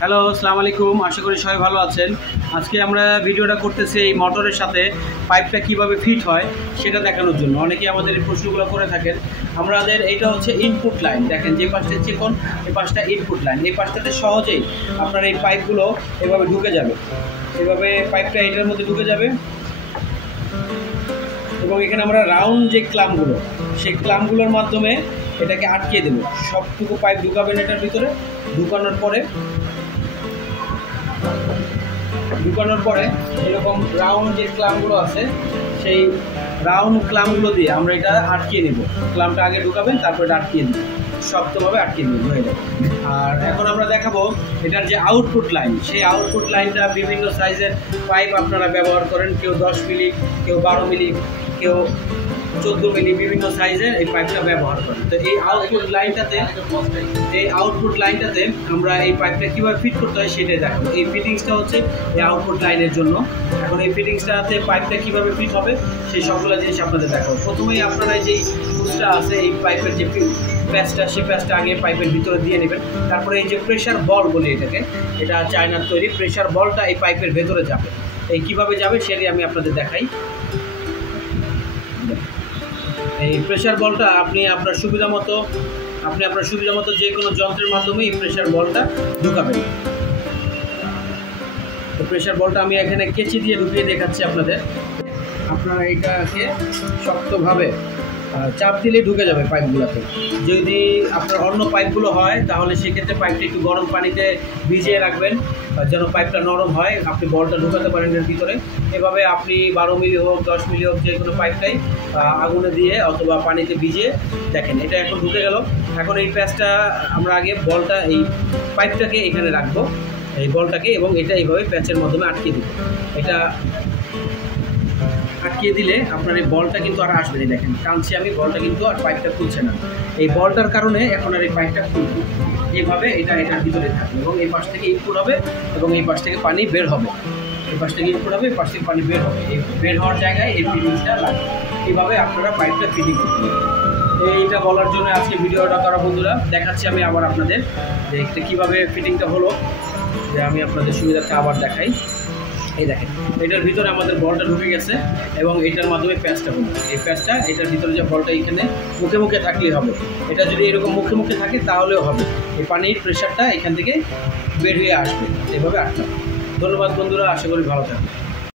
Hello, আসসালামু আলাইকুম। আশা করি সবাই ভালো আছেন। আজকে আমরা ভিডিওটা করতেছি এই মোটরের সাথে পাইপটা কিভাবে ফিট হয় সেটা দেখানোর জন্য। অনেকেই আমাদের এই প্রশ্নগুলো করে থাকেন। আমাদের এইটা হচ্ছে ইনপুট লাইন। দেখেন যে পাশটা চিকন, এই পাশটা ইনপুট লাইন। এই পাশটাতে সহজেই আপনার এই পাইপগুলো এভাবে ঢুকে যাবে। এভাবে পাইপটা এটার মধ্যে ঢুকে যাবে এবং এখানে আমরা রাউন্ড যে ক্লামগুলো, সেই ক্লামগুলোর মাধ্যমে এটাকে আটকে দেবো। সবটুকু পাইপ ঢুকাবেন এটার ভিতরে। ঢুকানোর পরে এরকম রাউন্ড যে ক্লামগুলো আছে, সেই রাউন্ড ক্লামগুলো দিয়ে আমরা এটা আটকিয়ে নেব। ক্লামটা আগে ঢুকাবেন, তারপর এটা আটকিয়ে দেব, শক্তভাবে আটকিয়ে নেব, হয়ে যাবে। আর এখন আমরা দেখাবো এটার যে আউটপুট লাইন, সেই আউটপুট লাইনটা বিভিন্ন সাইজের পাইপ আপনারা ব্যবহার করেন। কেউ 10 মিলি, কেউ 12 মিলি, কেউ 14 মিলি, বিভিন্ন সাইজের এই পাইপটা ব্যবহার করেন। তো এই আউটপুট লাইনটাতে আমরা এই পাইপটা কীভাবে ফিট করতে হয় সেটাই দেখাবো। এই ফিটিংসটা হচ্ছে এই আউটপুট লাইনের জন্য। এখন এই ফিটিংসটাতে পাইপটা কীভাবে ফিট হবে সেই সবগুলো জিনিস আপনাদের দেখাবো। প্রথমেই আপনারা যেই হুসটা আছে, এই পাইপের যে প্যাচটা, সেই প্যাচটা আগে পাইপের ভিতরে দিয়ে নেবেন। তারপরে এই যে প্রেশার বল বলে এটাকে, এটা চায়নার তৈরি, প্রেশার বলটা এই পাইপের ভেতরে যাবে। এই কীভাবে যাবে সেটাই আমি আপনাদের দেখাই। এই প্রেশার বলটা আপনি আপনার সুবিধা মতো যে কোনো যন্ত্রের মাধ্যমে এই প্রেশার বলটা ঢুকাবেন। তো প্রেশার বলটা আমি এখানে কেচি দিয়ে ঢুকিয়ে দেখাচ্ছি আপনাদের। আপনারা এইটাকে শক্তভাবে চাপ দিলে ঢুকে যাবে পাইপগুলোতে। যদি আপনার অন্য পাইপগুলো হয় তাহলে সেক্ষেত্রে পাইপটা একটু গরম পানিতে ভিজিয়ে রাখবেন যেন পাইপটা নরম হয়, আপনি বলটা ঢুকাতে পারেন এর ভিতরে। এভাবে আপনি 12 মিলি হোক, 10 মিলি হোক, যে কোনো পাইপটাই আগুনে দিয়ে অথবা পানিতে ভিজিয়ে দেখেন এটা এখন ঢুকে গেল। এখন এই প্যাচটা আমরা আগে বলটা, এই পাইপটাকে এখানে রাখবো, এই বলটাকে, এবং এটা এইভাবে প্যাচের মাধ্যমে আটকে দিব। এটা আটকিয়ে দিলে আপনার এই বলটা কিন্তু আর আসবে না। দেখেন টানছি আমি, বলটা কিন্তু আর পাইপটা খুলছে না। এই বলটার কারণে এখন আর এই পাইপটা খুলবে। এইভাবে এটা এটার ভিতরে থাকবে এবং এই পাশ থেকে ইনপুট হবে এবং এই পাশ থেকে পানি বের হবে। এই পাশ থেকে ইনপুট হবে, এই পাশ থেকে পানি বের হবে। এই বের হওয়ার জায়গায় এই ফিটিংসটা লাগবে। এইভাবে আপনারা পাইপটা ফিটিং করবেন। এইটা বলার জন্য আজকে ভিডিওটা করা বন্ধুরা। দেখাচ্ছি আমি আবার আপনাদের যে এটা কীভাবে ফিটিংটা হলো, যে আমি আপনাদের সুবিধার্থে আবার দেখাই। এই দেখেন এটার ভিতরে আমাদের বলটা ঢুকে গেছে এবং এটার মাধ্যমে প্যাচটা হলো। এই প্যাচটা এটার ভিতরে যে বলটা এখানে মুখে মুখে থাকলেই হবে। এটা যদি এরকম মুখে মুখে থাকে তাহলেও হবে। এই পানির প্রেশারটা এখান থেকে বের হয়ে আসবে। এভাবে আটকাবে। ধন্যবাদ বন্ধুরা, আশা করি ভালো থাকবে।